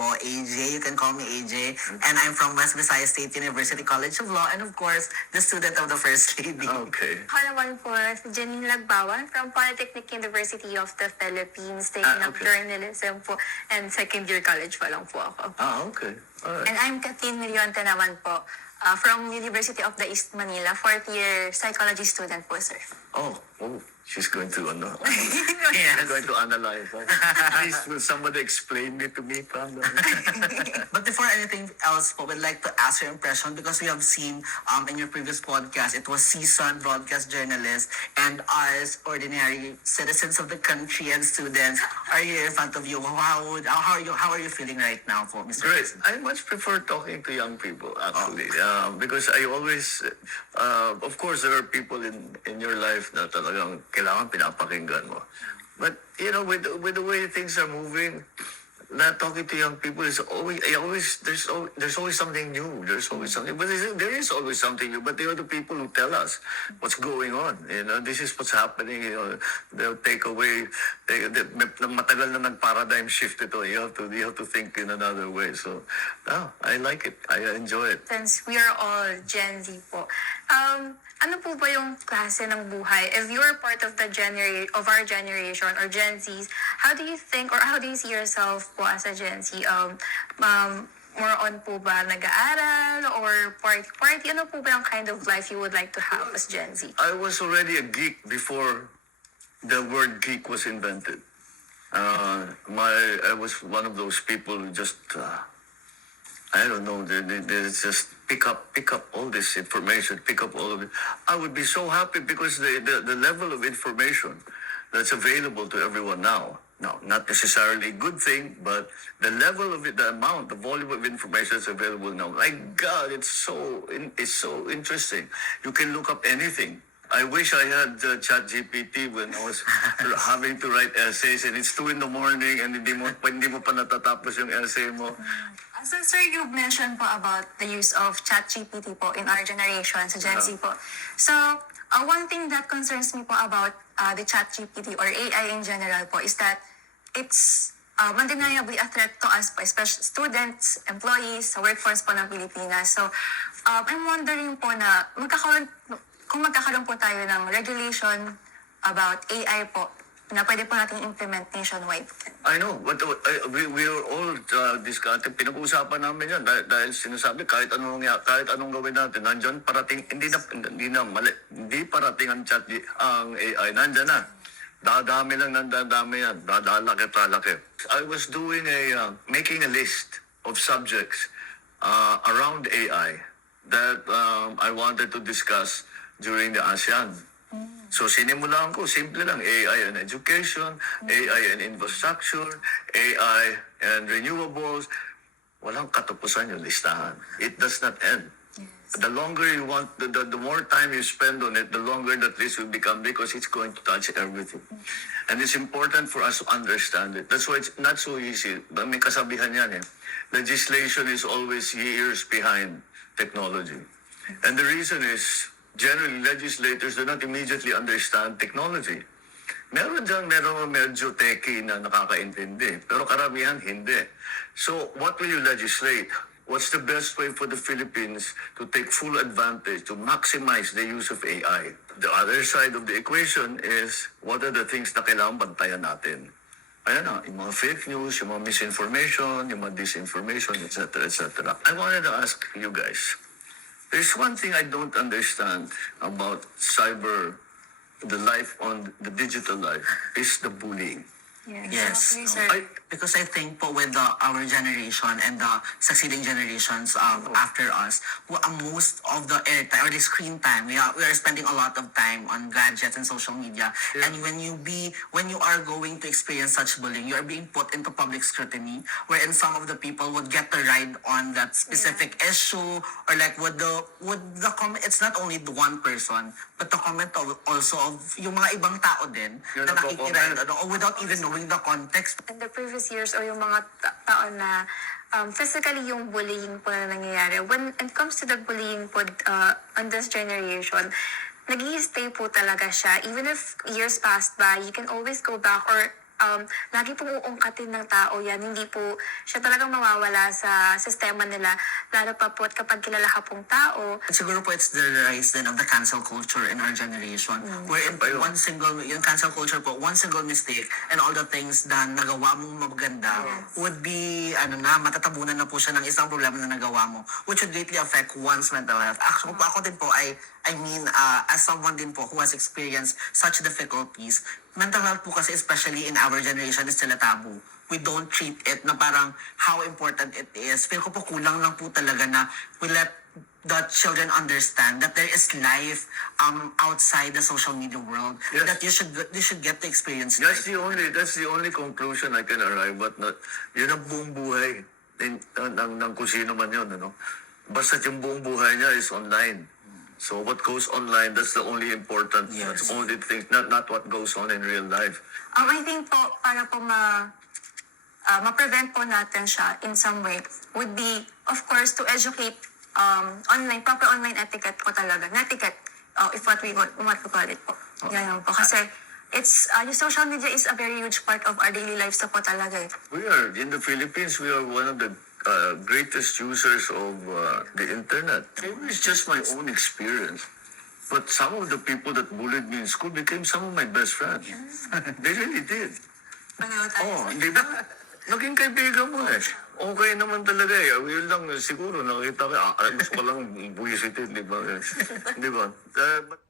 po, AJ. You can call me AJ. And I'm from West Visayas State University College of Law, and of course, the student of the First Lady. Okay. Ako naman po, si Janine Lagbawan from Polytechnic University of the Philippines, taking up okay. journalism po, and second year college pa lang po ako. Okay. All right. And I'm Kathleen Millionte naman po, from University of the East Manila, fourth year psychology student po, sir. Oh, she's going to Yes. going to analyze. Please, will somebody explain it to me, Panda? But before anything else po, we'd like to ask your impression because we have seen in your previous podcast, it was seasoned broadcast journalists and us ordinary citizens of the country and students are here in front of you. How are you feeling right now po, Mr. Great. President? I much prefer talking to young people, actually, because I always, of course, there are people in your life na talagang kailangan pinapakinggan mo. But, you know, with the way things are moving, not talking to young people is there's always something new. There's always something, but there is always something new. But they are the people who tell us what's going on. You know, this is what's happening. You know, they'll take away. Matagal na nag-paradigm shift ito. You have to think in another way. So, I like it. I enjoy it. Since we are all Gen Z po, ano po ba yung klase ng buhay? If you're part of our generation or Gen Zs, how do you think or how do you see yourself po as a Gen Z? More on po ba nag-aaral or party? Ano po ba yung kind of life you would like to have as Gen Z? I was already a geek before the word geek was invented. I was one of those people who just I don't know. They just pick up all this information, pick up all of it. I would be so happy because the level of information that's available to everyone now, not necessarily a good thing, but the level of it, the amount, the volume of information that's available now. My God, it's so interesting. You can look up anything. I wish I had ChatGPT when I was having to write essays and it's 2 a.m. and hindi mo pa natatapos yung essay mo. So sir, you mentioned po about the use of ChatGPT po in our generation, sa Gen Z po. So, one thing that concerns me po about the ChatGPT or AI in general po is that it's undeniably a threat to us po, especially students, employees, sa workforce po ng Pilipinas. So, I'm wondering po na kung magkakaroon po tayo ng regulation about AI po, na pwede po natin implement nationwide. I know, but we are all discussing, pinag-uusapan namin yan dahil sinasabi kahit anong gawin natin, nandyan parating, hindi parating ang AI, nandyan na. Dadami lang yan, dadalaki. I was doing making a list of subjects around AI that I wanted to discuss during the ASEAN. So sinimulan ko, simple lang, AI and education, AI and infrastructure, AI and renewables. Walang katapusan yung listahan. It does not end. Yes. The longer you want, the more time you spend on it, the longer that list will become because it's going to touch everything. And it's important for us to understand it. That's why it's not so easy. May kasabihan yan eh. Legislation is always years behind technology. And the reason is, generally, legislators do not immediately understand technology. Meron medyo techie na nakakaintindi, pero karamihan hindi. So, what will you legislate? What's the best way for the Philippines to take full advantage, to maximize the use of AI? The other side of the equation is, what are the things na kailangan bantayan natin? Ayan na, yung mga fake news, yung mga misinformation, yung mga disinformation, etc., etc. I wanted to ask you guys, there's one thing I don't understand about the life on the digital life, is the bullying. Yes. Exactly, sir. Because I think po with our generation and the succeeding generations after us, most of the airtime or the screen time, we are spending a lot of time on gadgets and social media. Yeah. And when you are going to experience such bullying, you are being put into public scrutiny, wherein some of the people would get to ride on that specific issue, or like would the comment. It's not only the one person, but the comment also of yung mga ibang tao din Yung na nakikiride, nagko-comment. without even knowing the context. In the previous years or yung mga taon na physically yung bullying po na nangyayari. When it comes to the bullying po on this generation, nag-i-stay po talaga siya. Even if years passed by, you can always go back or lagi pong uungkatin ng tao yan. Hindi po siya talagang mawawala sa sistema nila. Lalo pa po at kapag kilala ka pong tao, Siguro po it's the rise then of the cancel culture in our generation. Wherein yung cancel culture po, one single mistake and all the things na nagawa mong maganda would be, matatabunan na po siya ng isang problema na nagawa mo, which would greatly affect one's mental health. Actually po, ako din po, I mean, as someone din po who has experienced such difficulties, mental health po kasi especially in our generation is still a taboo. We don't treat it na parang how important it is. Feel ko po kulang lang po talaga na we let the children understand that there is life outside the social media world. Yes. That you should get to experience That's life. the only conclusion I can arrive at. Yun ang buong buhay ng kung sino man yun, ano? Basta yung buong buhay niya is online. So what goes online, that's the only important, Yes. that's the only thing, not what goes on in real life. I think po, para po ma-prevent po natin siya in some way, would be, of course, to educate proper online etiquette po talaga. Netiquette, if what we call it po. Yan lang po. Kasi, yung social media is a very huge part of our daily lives na po talaga eh. In the Philippines, we are one of the greatest users of the internet. Maybe it's just my own experience. But some of the people that bullied me in school became some of my best friends. They really did. Pareho tayo. Oh, di ba? Naging kaibigan mo eh. Okay naman talaga eh. Yun lang siguro nakita ko, gusto ko lang buwisitin, di ba? Di ba? But